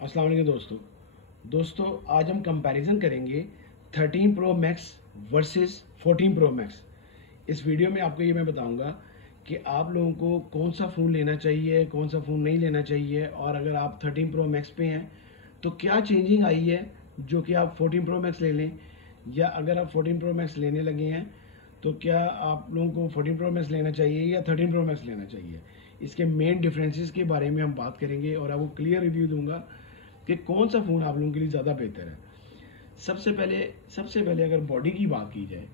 अस्सलाम वालेकुम दोस्तों आज हम कंपैरिजन करेंगे 13 pro max versus 14 pro max. इस वीडियो में आपको ये मैं बताऊंगा कि आप लोगों को कौन सा फ़ोन लेना चाहिए, कौन सा फ़ोन नहीं लेना चाहिए, और अगर आप 13 प्रो मैक्स पे हैं तो क्या चेंजिंग आई है जो कि आप 14 प्रो मैक्स ले लें, या अगर आप 14 प्रो मैक्स लेने लगे हैं तो क्या आप लोगों को 14 प्रो मैक्स लेना चाहिए या 13 प्रो मैक्स लेना चाहिए। इसके मेन डिफरेंसेस के बारे में हम बात करेंगे और आपको क्लियर रिव्यू दूंगा कि कौन सा फ़ोन आप लोगों के लिए ज़्यादा बेहतर है। सबसे पहले अगर बॉडी की बात की जाए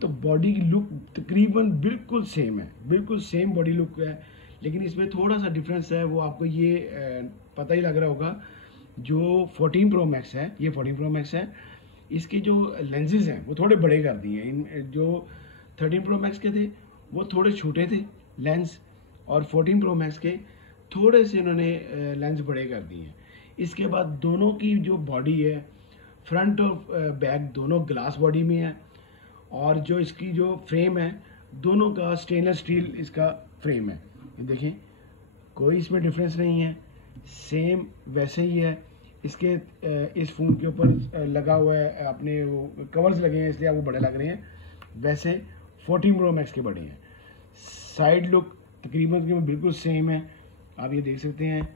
तो बॉडी की लुक तकरीबन बिल्कुल सेम है, बिल्कुल सेम बॉडी लुक है, लेकिन इसमें थोड़ा सा डिफरेंस है। वो आपको ये पता ही लग रहा होगा। जो 14 प्रो मैक्स है, ये 14 प्रो मैक्स है, इसके जो लेंसेज हैं वो थोड़े बड़े कर दिए हैं। जो 13 प्रो मैक्स के थे वो थोड़े छोटे थे लेंस, और 14 प्रो मैक्स के थोड़े से इन्होंने लेंस बड़े कर दिए हैं। इसके बाद दोनों की जो बॉडी है, फ्रंट और बैक दोनों ग्लास बॉडी में है, और जो इसकी जो फ्रेम है दोनों का स्टेनलेस स्टील इसका फ्रेम है। ये देखें, कोई इसमें डिफरेंस नहीं है, सेम वैसे ही है। इसके इस फ़ोन के ऊपर लगा हुआ है, अपने वो कवर्स लगे हैं इसलिए वो बड़े लग रहे हैं, वैसे 14 प्रो मैक्स के बड़े हैं। साइड लुक तकरीबन बिल्कुल सेम है, आप ये देख सकते हैं।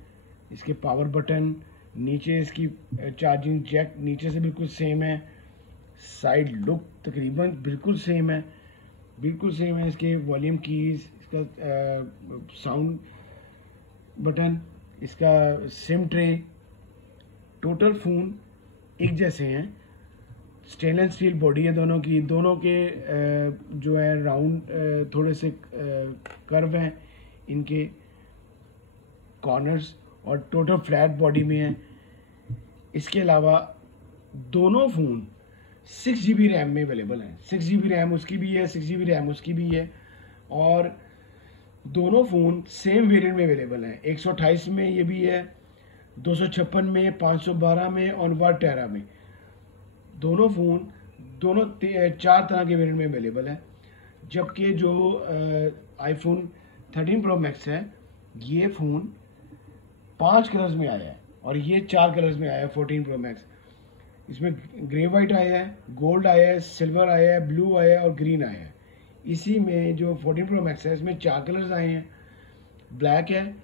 इसके पावर बटन, नीचे इसकी चार्जिंग जैक नीचे से बिल्कुल सेम है। साइड लुक तकरीबन बिल्कुल सेम है, बिल्कुल सेम है। इसके वॉल्यूम कीज, इसका साउंड बटन, इसका सिम ट्रे, टोटल फ़ोन एक जैसे हैं। स्टेनलेस स्टील बॉडी है दोनों की, दोनों के जो है राउंड थोड़े से कर्व हैं इनके कॉर्नर्स, और टोटल फ्लैट बॉडी में है। इसके अलावा दोनों फ़ोन 6 GB रैम में अवेलेबल हैं। 6 GB रैम उसकी भी है, 6 GB रैम उसकी भी है, और दोनों फ़ोन सेम वेरिएंट में अवेलेबल हैं। 128 में ये भी है, 256 में, 512 में और 1 टेरा में। दोनों फ़ोन दोनों 4 तरह के वेरिएंट में अवेलेबल है। जबकि जो आईफोन 13 प्रो मैक्स है, ये फ़ोन 5 कलर्स में आया है और ये 4 कलर्स में आया है 14 प्रो मैक्स। इसमें ग्रे वाइट आया है, गोल्ड आया है, सिल्वर आया है, ब्लू आया है और ग्रीन आया है। इसी में जो 14 प्रो मैक्स है इसमें 4 कलर्स आए हैं, ब्लैक है,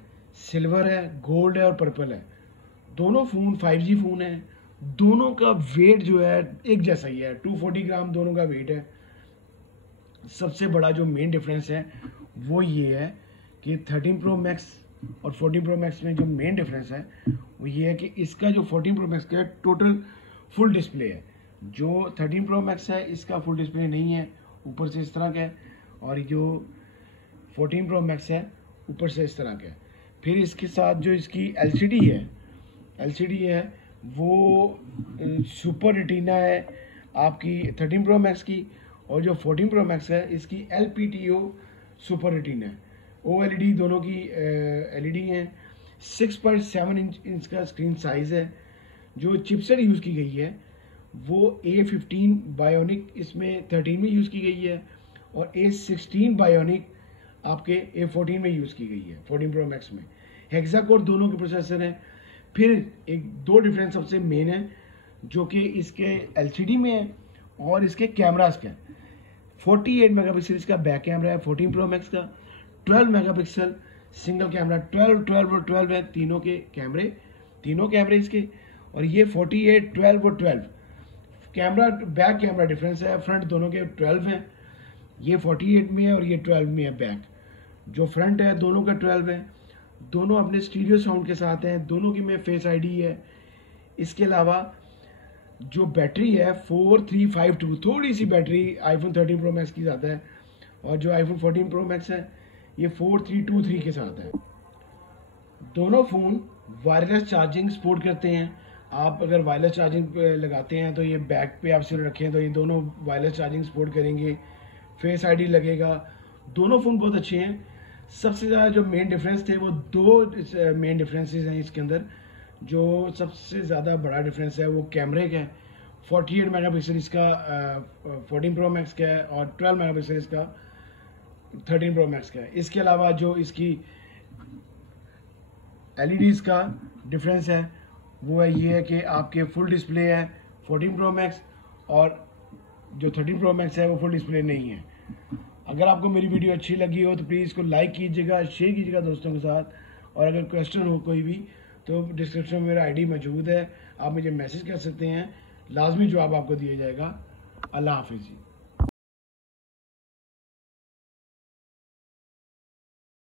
सिल्वर है, गोल्ड है और पर्पल है। दोनों फ़ोन 5G फ़ोन है। दोनों का वेट जो है एक जैसा ही है, 240 ग्राम दोनों का वेट है। सबसे बड़ा जो मेन डिफरेंस है वो ये है कि 13 प्रो मैक्स और 14 प्रो मैक्स में जो मेन डिफरेंस है वो ये है कि इसका जो 14 प्रो मैक्स का टोटल फुल डिस्प्ले है। जो 13 प्रो मैक्स है इसका फुल डिस्प्ले नहीं है, ऊपर से इस तरह का है, और जो 14 प्रो मैक्स है ऊपर से इस तरह का है। फिर इसके साथ जो इसकी एलसीडी है वो सुपर रेटिना है आपकी 13 प्रो मैक्स की, और जो 14 प्रो मैक्स है इसकी LPTO सुपर रेटिना है। OLED दोनों की LED हैं। 6.7 इंच का स्क्रीन साइज़ है। जो चिपसेट यूज़ की गई है वो A15 बायोनिक इसमें 13 में यूज़ की गई है, और A16 बायोनिक आपके A14 में यूज़ की गई है 14 प्रो मैक्स में। हेक्सा कोर दोनों के प्रोसेसर हैं। फिर एक दो डिफरेंस सबसे मेन है जो कि इसके LCD में है और इसके कैमरास का। 48 मेगापिक्सल इसका बैक कैमरा है 14 प्रो मैक्स का, 12 मेगापिक्सल सिंगल कैमरा, 12, 12 और 12 है तीनों कैमरे इसके। और ये 48, 12 और 12 कैमरा, बैक कैमरा डिफरेंस है। फ्रंट दोनों के 12 हैं, ये 48 में है और ये 12 में है बैक। जो फ्रंट है दोनों का 12 है। दोनों अपने स्टीरियो साउंड के साथ हैं, दोनों की में फेस ID है। इसके अलावा जो बैटरी है 4352, थोड़ी सी बैटरी आईफोन 13 प्रो मैक्स की ज़्यादा है, और जो आईफोन 14 प्रो मैक्स है ये 4323 के साथ है। दोनों फ़ोन वायरलेस चार्जिंग सपोर्ट करते हैं। आप अगर वायरलेस चार्जिंग लगाते हैं तो ये बैक पे आप सिर रखें तो ये दोनों वायरलेस चार्जिंग सपोर्ट करेंगे, फेस ID लगेगा। दोनों फ़ोन बहुत अच्छे हैं। सबसे ज़्यादा जो मेन डिफरेंस थे वो दो मेन डिफरेंसेस हैं इसके अंदर। जो सबसे ज़्यादा बड़ा डिफरेंस है वो कैमरे का है। 48 मेगापिक्सल इसका 14 प्रो मैक्स का है, और 12 मेगापिक्सल इसका 13 प्रो मैक्स का है। इसके अलावा जो इसकी LEDs का डिफरेंस है वो है ये है कि आपके फुल डिस्प्ले है 14 प्रो मैक्स, और जो 13 प्रो मैक्स है वो फुल डिस्प्ले नहीं है। अगर आपको मेरी वीडियो अच्छी लगी हो तो प्लीज़ इसको लाइक कीजिएगा, शेयर कीजिएगा दोस्तों के साथ, और अगर क्वेश्चन हो कोई भी तो डिस्क्रिप्शन में मेरा आईडी मौजूद है, आप मुझे मैसेज कर सकते हैं, लाजमी जवाब आपको दिया जाएगा। अल्लाह हाफिज़।